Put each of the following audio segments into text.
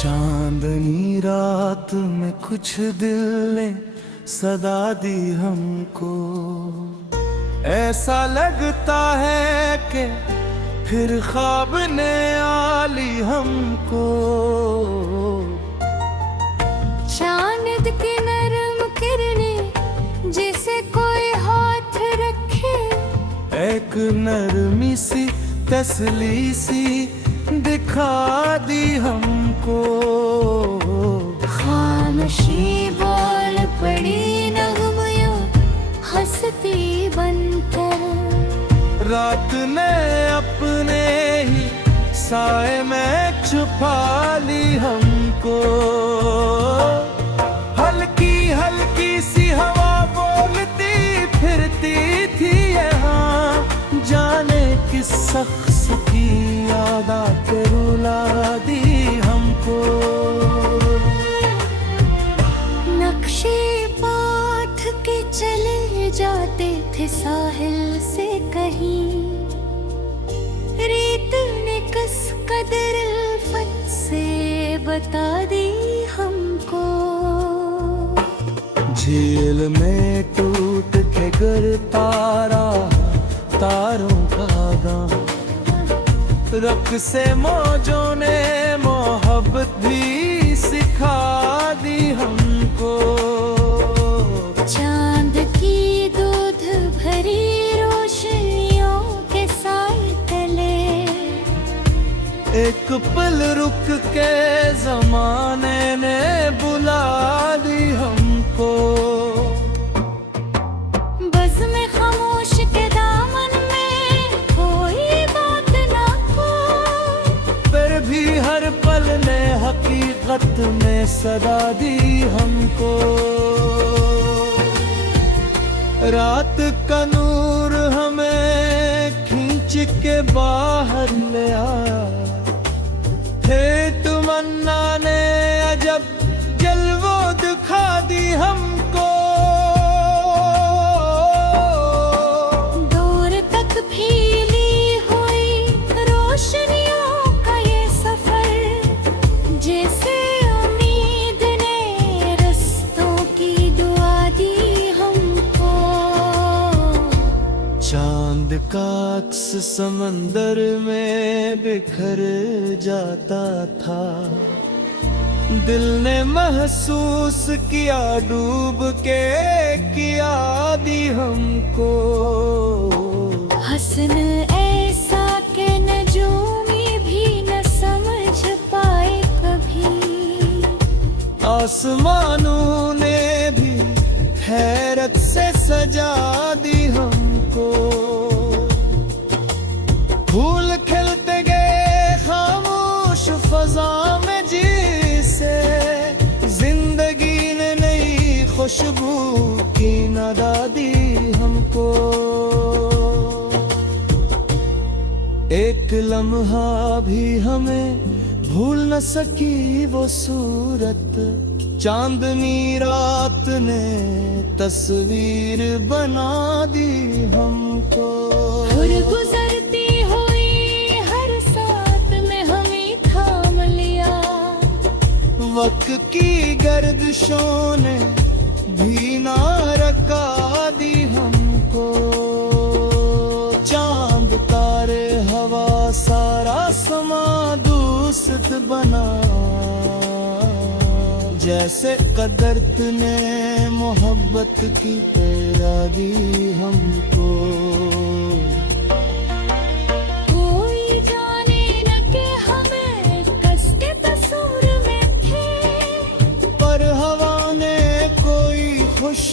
चांदनी रात में कुछ दिल ने सदा दी हमको, ऐसा लगता है कि फिर ख्वाब ने आ ली हमको। चांद की नरम किरणें जैसे कोई हाथ रखे, एक नरमी सी तसली सी दिखा दी हमको। खामोशी बोल पड़ी नगमियों हंसती बनकर, रात ने अपने ही साए में छुपा ली हमको। हल्की हल्की सी हवा बोलती फिरती थी यहाँ, जाने किस शख्स की याद आके रुला दी हमको। नक्शे पाथ के चले जाते थे साहिल से कहीं, रेत ने किस कदर उल्फत से बता दी हमको। झील में टूट के गिर तारा तारों का गान, रख से मौजों ने मोहब्बत भी सिखा दी हमको। चांद की दूध भरी रोशनियों के साए तले, एक पल रुक के जमाने ने बुला दी हमको। बज़्म खामोश के दामन में कोई बात ना हो, फिर भी हर पल ने हकीकत में सदा दी हमको। रात का नूर हमें खींच के बाहर ले आया, थे तमन्ना ने अजब जलवो दिखा दी हमको। दूर तक फैली हुई रोशनियों का ये सफर, जैसे उम्मीद ने रस्तों की दुआ दी हमको। चांद का अक्स समंदर में बिखर जाता था, दिल ने महसूस किया डूब के किया दी हमको। हसन ऐसा के नजूमी भी न समझ पाए कभी, आसमानों ने भी हैरत से सजा दी हमको। फूल खिलते गए खामोश फजा में जिसे जिंदगी ने नई खुशबू की नदा दी हमको। एक लम्हा भी हमें भूल न सकी वो सूरत, चांदनी रात ने तस्वीर बना दी हमको। और गुजरती हुई हर साथ में हमें थाम लिया, वक्त की गर्दिशों ने भी ना रका दी हमको। चांद तारे हवा सारा समा दूस्त बना, जैसे कदरत ने मोहब्बत की पैरा दी हमको। कोई जाने न कि हमें कसके तस्वीर में थे, पर हवा ने कोई खुश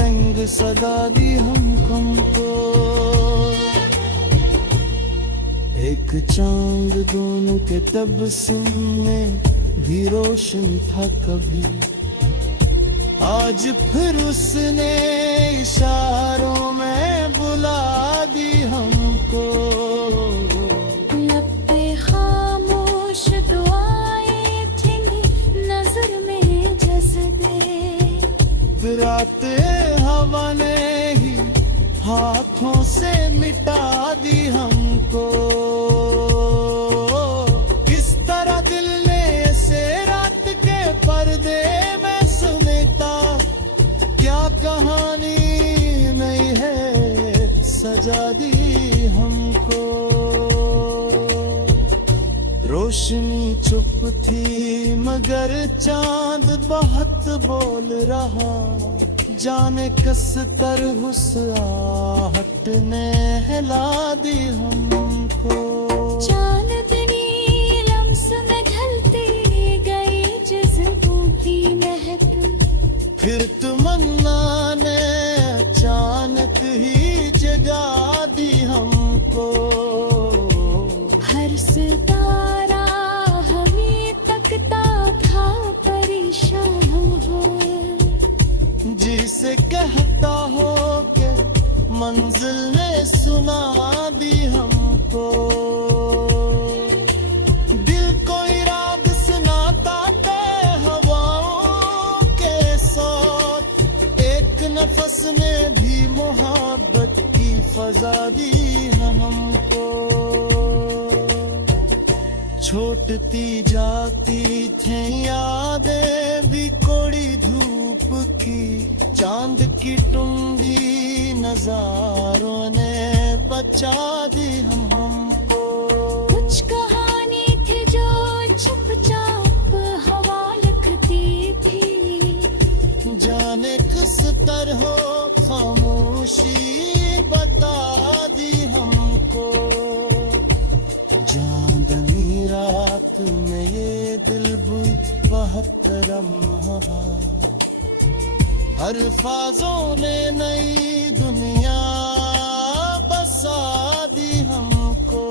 रंग सदा दी हमको। एक चांद दोनों के तबस्सुम में भी रोशन था कभी, आज फिर उसने इशारों में बुला दी हमको। लब पे खामोश दुआएं थी नजर में जज्बे, रात हवा ने ही हाथों से मिटा दी हमको। किस तरह दिल ने सेरा सजा दी हमको। रोशनी चुप थी मगर चांद बहुत बोल रहा, जाने किस तरह उस आहट ने हिला दी हमको। चांदनी लम्स में ढलती गई जज्बों की महक, फिर तमन्ना ने अचानक ही जगा दी हमको। हर सितारा हमें तकता था परेशान हो, जिसे कहता हो कि मंजिल ने सुना दी हमको। दिल कोई राग सुनाता ते हवाओं के साथ, एक नफस ने भी मोहब्बत की फजा दी हमको। छूटती जाती थे यादें भी कोड़ी धूप की, चांद की टुंडी नजारों ने बचा दी हमको। कुछ कहानी थी जो चुपचाप हवा लिखती थी, जाने किस तरह खामोशी बता दी हमको। चांदनी रात में ये दिल बुई बहुत लम्हा, अल्फाजों ने नई दुनिया बसा दी हमको।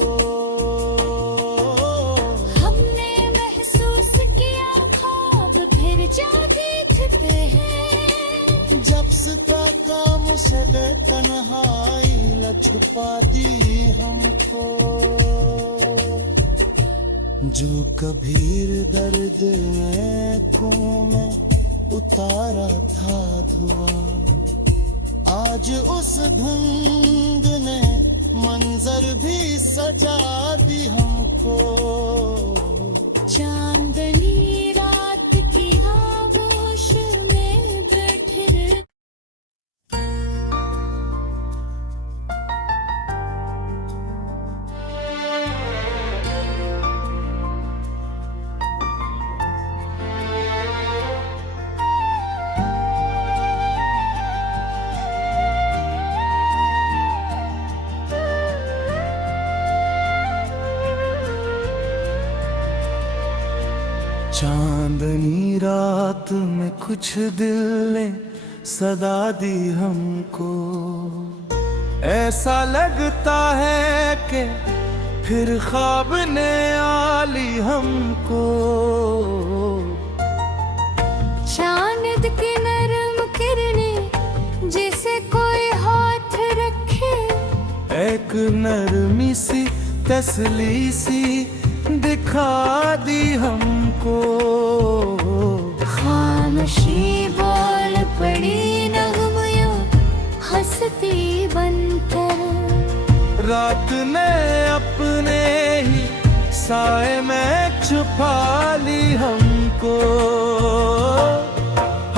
हमने महसूस किया ख्वाब फिर जागे उठते हैं, जब सता काम से तन्हाई ल छुपा दी हमको। जो कबीर दर्द में को में उतारा था धुआं, आज उस धुंध ने मंजर भी सजा दी हमको। चांदनी रात की आगोश में बैठे चांदनी रात में कुछ दिल ने सदा दी हमको। ऐसा लगता है कि फिर ख्वाब ने आली हमको। चांद की नरम किरणें जैसे कोई हाथ रखे, एक नरमी सी तसली सी दिखा दी हमको। खामोशी बोल पड़ी नगमियों हंसती बनकर, रात ने अपने ही साए में छुपा ली हमको।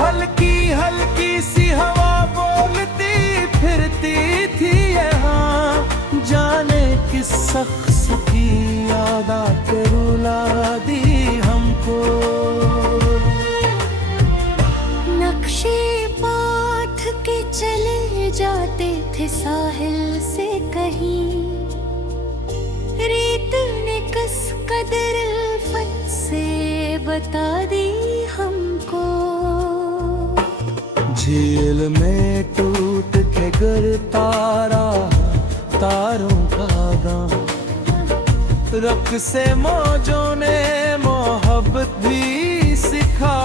हल्की हल्की सी हवा बोलती फिरती थी यहाँ, जाने किस शख्स की याद आके रुला दी हमको। नक्शे पाथ के चले जाते थे साहिल से कहीं, रेत ने कस कदर उल्फत से बता दी हमको। झील में टूट के गिरता रहा तारों का दाम, रख से मौजों ने मोहब्बत भी सिखा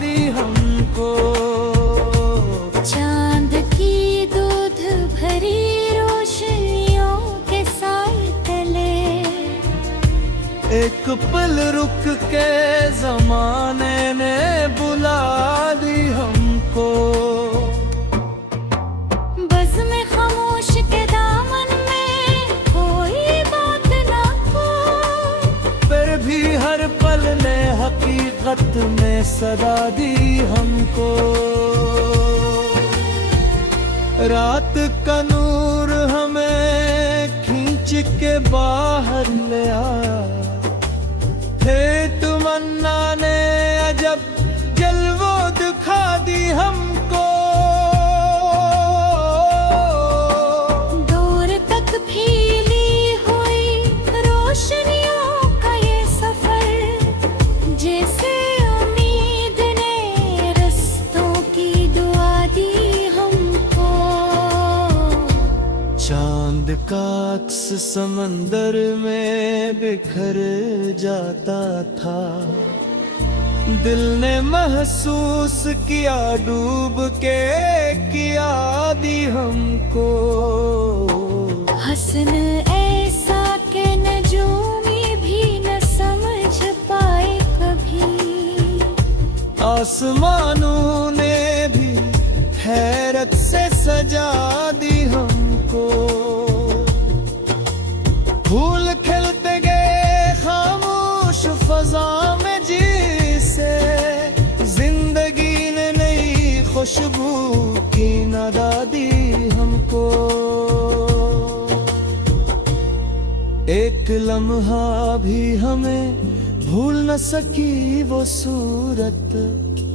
दी हमको। चांद की दूध भरी रोशनियों के साए तले, एक पल रुक के जमाने ने बुला दी हमको। बज़्म खामोश के दामन में कोई बात ना हो, फिर भी हर पल ने हकीकत में सदा दी हमको। रात का नूर हमें के बाहर ले आया। थे तमन्ना ने अजब जलवो दिखा दी हमको। दूर तक फैली हुई रोशनियों का ये सफर, जैसे उम्मीद ने रस्तों की दुआ दी हमको। चांद का अक्स समंदर में बिखर जाता था। दिल ने महसूस किया डूब के किया दी हमको। हसन ऐसा के नजूमी भी न समझ पाए कभी। आसमानों ने भी हैरत से सजा दी हमको। फूल खिलते गए खामोश फजा में जिसे जिंदगी ने नई खुशबू की नदा दी हमको। एक लम्हा भी हमें भूल न सकी वो सूरत।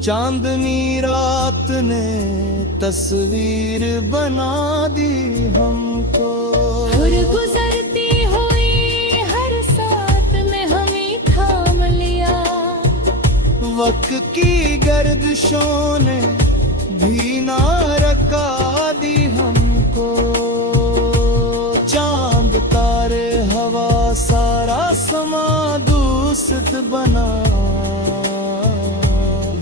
चांदनी रात ने तस्वीर बना दी हमको। और गुजरती हुई हर साथ में हमें थाम लिया। वक्त की गर्दिशों ने भी ना रका दी हमको। चांद तारे हवा सारा समा दूस्त बना।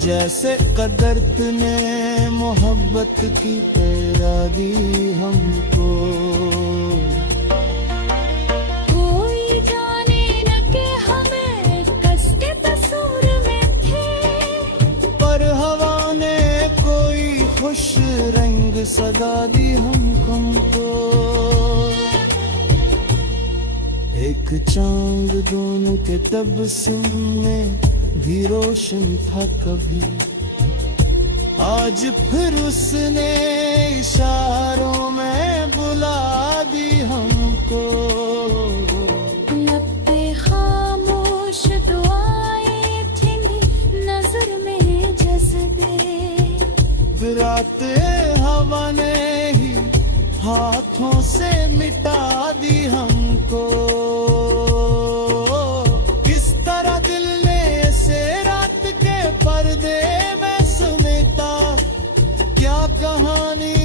जैसे कदरत ने मोहब्बत की पैरा दी हमको। कोई जाने न कि हमें कष्ट कसूर में थे, पर हवा ने कोई खुश रंग सदा दी हमको। एक चांद दोनों के तबस्सुम में भी रोशन था कभी। आज फिर उसने इशारों में बुला दी हमको। लब पे खामोश दुआएं थी नजर में जज्बे। रात हवा ने ही हाथों से मिटा दी हमको। किस तरह दिल ने से रात के पर्दे में समेटा। क्या कहानी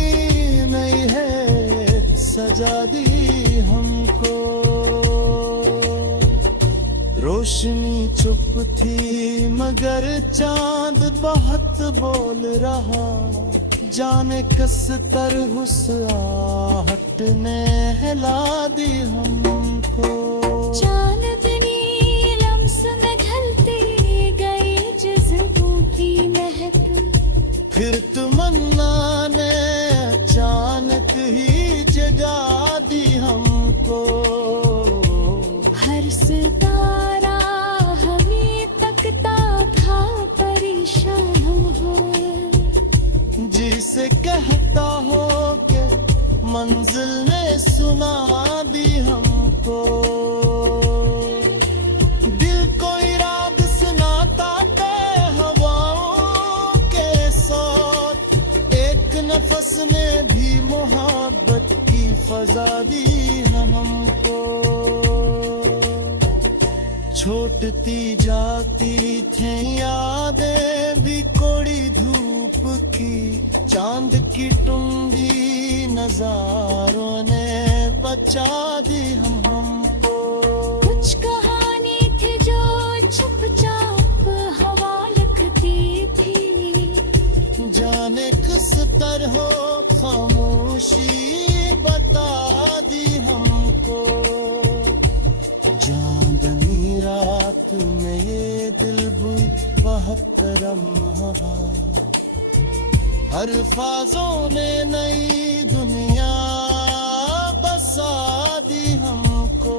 नहीं है सजा दी हमको। रोशनी चुप थी मगर चांद बहुत बोल रहा। जाने किस तरह उस आहट ने हिला दी हमको। चांदनी लम्स में ढलती गई जज्बों की महक। फिर तमन्ना ने अचानक ही जगा दी हमको। हर सितारा हमें तकता था परेशान हो। जिसे कहता हो के मंजिल ने सुना दी हमको। दिल को इराद सुनाता के हवाओं के साथ। एक नफस ने भी मोहब्बत की फजा दी हमको। छूटती जाती थे यादें भी कोड़ी धूप की। चांद की टुंडी नजारों ने बचा दी हमको। कुछ कहानी थी जो चुपचाप हवा लिखती थी। जाने किस तरह खामोशी बता दी हमको। चांदनी रात में ये दिल बुई बहुत लम्हा। अल्फाजों ने नई दुनिया बसा दी हमको।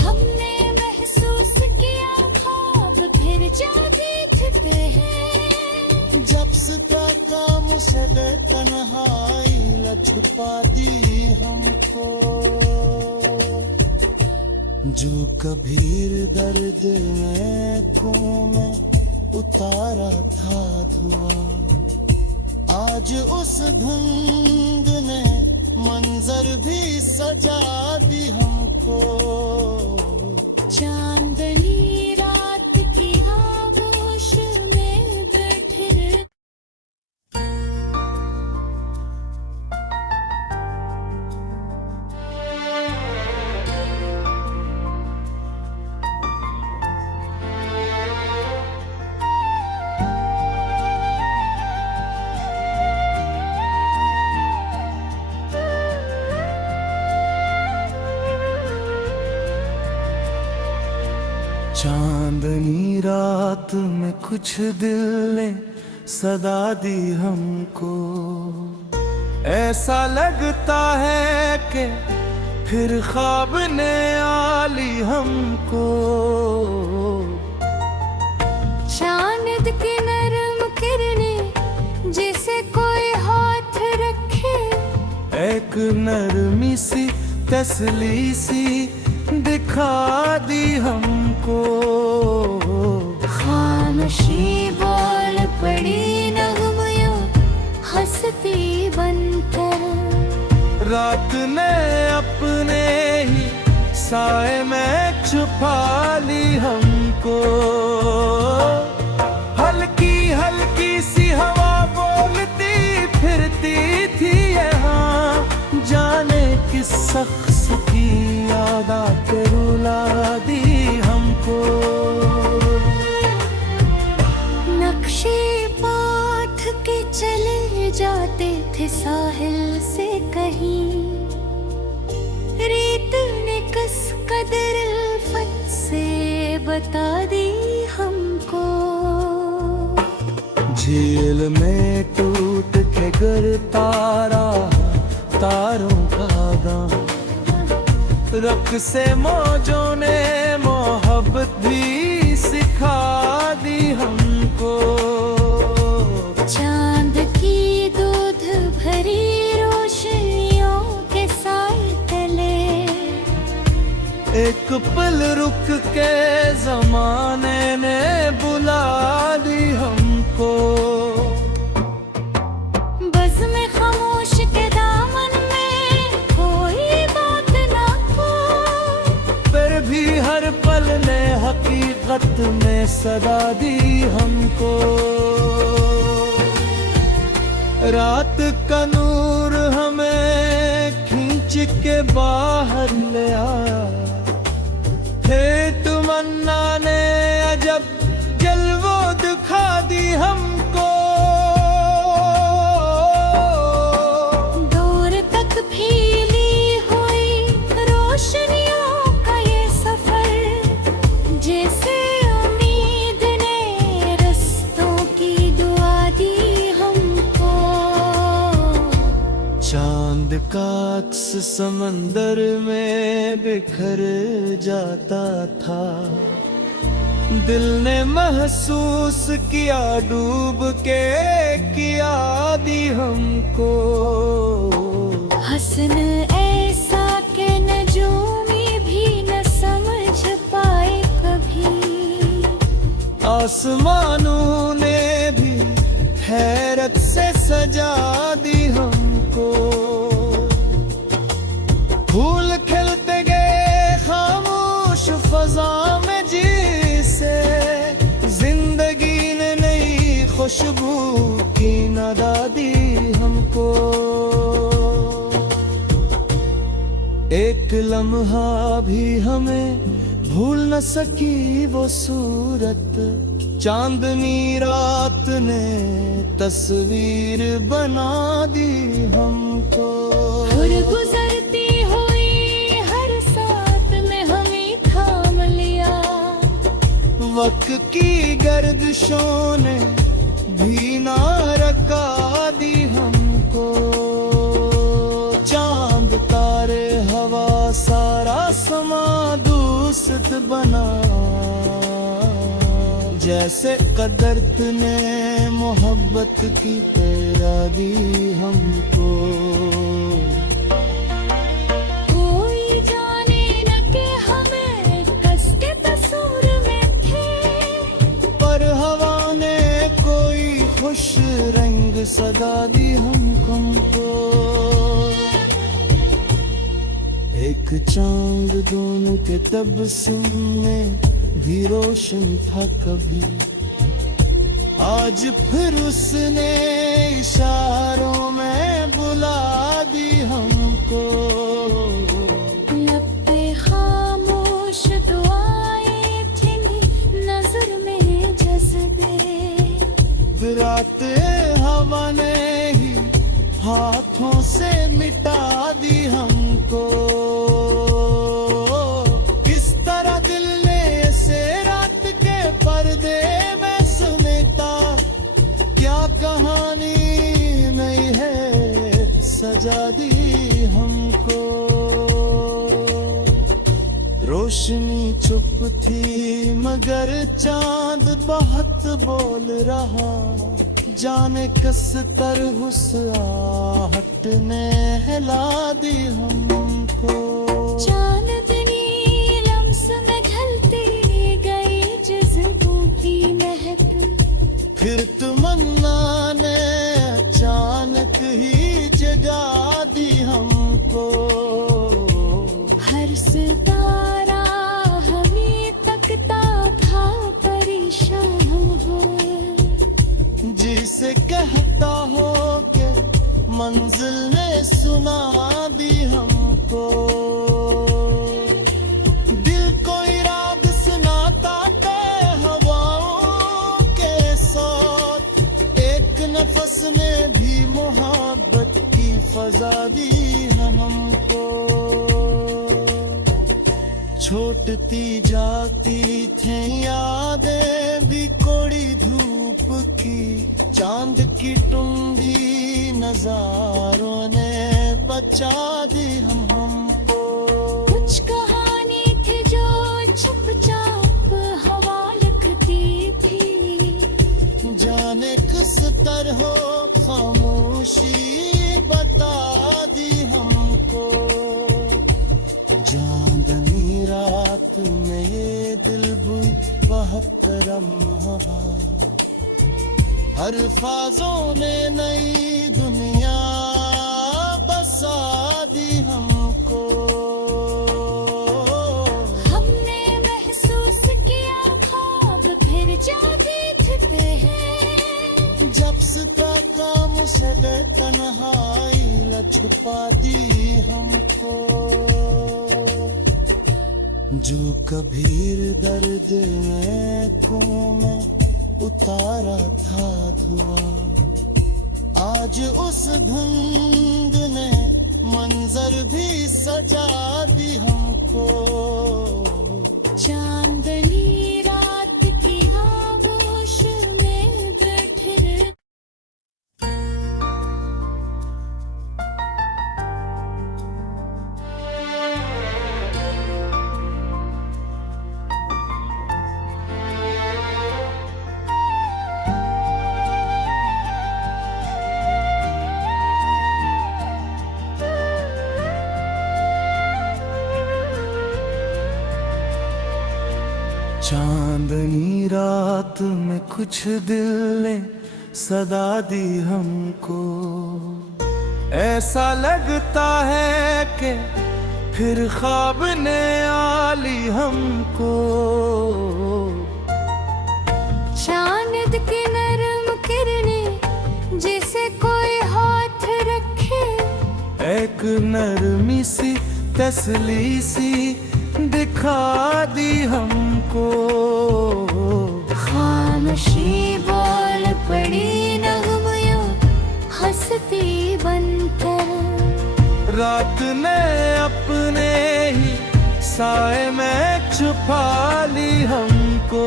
हमने महसूस किया ख्वाब फिर जागे थे हैं। जब से तक से बेतन्हाई ल छुपा दी हमको। जो कबीर दर्द में खूं में उतारा था धुआं, आज उस धुंध ने मंजर भी सजा दी हमको। चांदनी रात की आगोश में बैठे चांदनी रात में कुछ दिल ने सदा दी हमको। ऐसा लगता है कि फिर ख्वाब ने आली हमको। चांद की नरम किरणें जिसे कोई हाथ रखे, एक नरमी सी तसली सी दिखा दी हमको। खामोशी बोल पड़ी नगमियों हंसती बनकर। रात ने अपने ही साए में छुपा ली हमको। हल्की हल्की सी हवा बोलती फिरती थी यहाँ, जाने किस शख्स की याद आके रुला दी हमको। नक्शे पाठ के चले जाते थे साहिल से कहीं, रेत ने कस कदर उल्फत से बता दी हमको। झील में टूट के गिरता रहा तारों का गाना, रख से मौजों ने मोहब्बत भी सिखा दी हमको। चांद की दूध भरी रोशनियों के साए तले, एक पल रुक के जमाने ने बुला दी हमको। बज़्म में खामोश के दामन में कोई बात ना हो, फिर भी हर पल ने हकीकत में सदा दी हमको। रात का नूर हमें खींच के बाहर ले आया, थे तमन्ना ने अजब जलवो दिखा दी हमको। दूर तक फैली हुई रोशनियों का ये सफर, जैसे उम्मीद ने रस्तों की दुआ दी हमको। चांद का अक्स समंदर में बिखर जाता था, दिल ने महसूस किया डूब के किया दी हमको। हसन ऐसा के नजूमी भी न समझ पाए कभी, आसमानों ने भी हैरत से सजा दी हमको। फूल खिलते गए खामोश फजा में जिसे जिंदगी ने नई खुशबू की नदा दी हमको। एक लम्हा भी हमें भूल न सकी वो सूरत, चांदनी रात ने तस्वीर बना दी हमको। और गुजरती हुई हर साथ में हमें थाम लिया, वक्त की गर्दिशों ने भी ना रका दी हमको। चांद तारे हवा सारा समा दूस्त बना, जैसे कदरत ने मोहब्बत की सजा दी हमको। कोई जाने न कि हमें कस के तस्वीर में थे, पर हवा ने कोई खुश रंग सजा दी हमको। एक चांद दोनों के तबस्सुम में भी रोशन था कभी, आज फिर उसने इशारों में बुला दी हमको। लब पे खामोश दुआएं थी, नजर में जज्बे, गिराते हवा ने ही हाथों से मिटा दी हमको। किस तरह दिल ने ऐसे रात के पर्दे में समेटा, क्या कहानी नहीं है सजा दी हमको। रोशनी चुप थी मगर चांद बहुत बोल रहा, जाने कस तरह उस आहट ने हिला दी हमको। चांदनी लम्स में ढलती गई जज्बों की महक, फिर तमन्ना ने अचानक ही जगा दी हमको। हर सितारा हमें तकता था परेशान हो, जिसे कहता हो के मंजिल ने सुना दी हमको। दिल को इराद सुनाता के हवाओं के साथ, एक नफस ने भी मोहब्बत की फजा दी हमको। छूटती जाती थे यादें भी कोड़ी धूप की, चांद की टुंडी नजारों ने बचा दी हमको। कुछ कहानी थी जो चुपचाप हवा लिखती थी, जाने किस तरह खामोशी बता दी हमको। चांदनी रात में ये दिल बुई बहुत लम्हा, अल्फाजों ने नई दुनिया बसा दी हमको। हमने महसूस किया ख्वाब फिर जागते हैं, जब से काम से तन्हाई न छुपा दी हमको। जो कभी दर्द में उतारा था धुआं, आज उस धुंध ने मंजर भी सजा दी हमको। चांदनी रात की आगोश में बैठे चांदनी रात में कुछ दिल ने सदा दी हमको। ऐसा लगता है कि फिर ख्वाब ने आली हमको। चांद की नरम किरणें जैसे कोई हाथ रखे, एक नरमी सी तसली सी दिखा दी हमको। खामोशी बोल पड़ी नगमियों हंसती बनकर, रात ने अपने ही साए में छुपा ली हमको।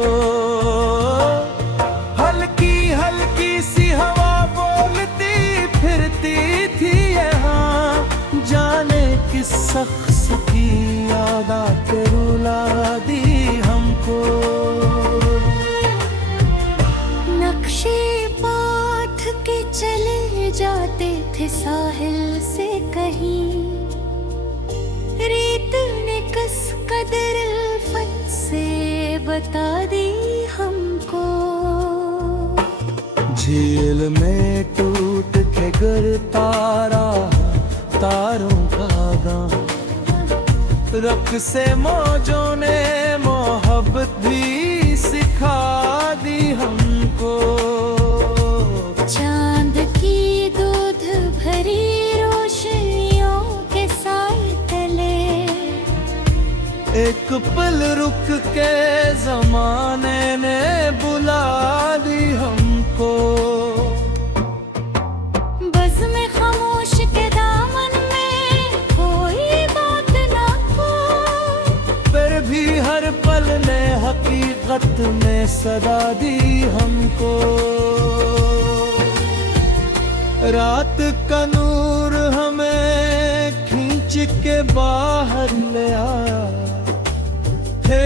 हल्की हल्की सी हवा बोलती फिरती थी यहाँ, जाने किस शख्स की याद आके रुला दी हमको। नक्शे पाथ के चले जाते थे साहिल से कहीं, रेत ने कस कदर उल्फत से बता दी हमको। झील में टूट के गिरता रहा तारों का गान, रख से मौजों ने मोहब्बत भी सिखा दी हमको। चांद की दूध भरी रोशनियों के साए तले, एक पल रुक के जमाने ने बुला दी हमको। बज़्म खामोश के दामन में कोई बात ना हो, फिर भी हर पल ने हकीकत में सदा दी हमको। रात का नूर हमें खींच के बाहर ले आया, थे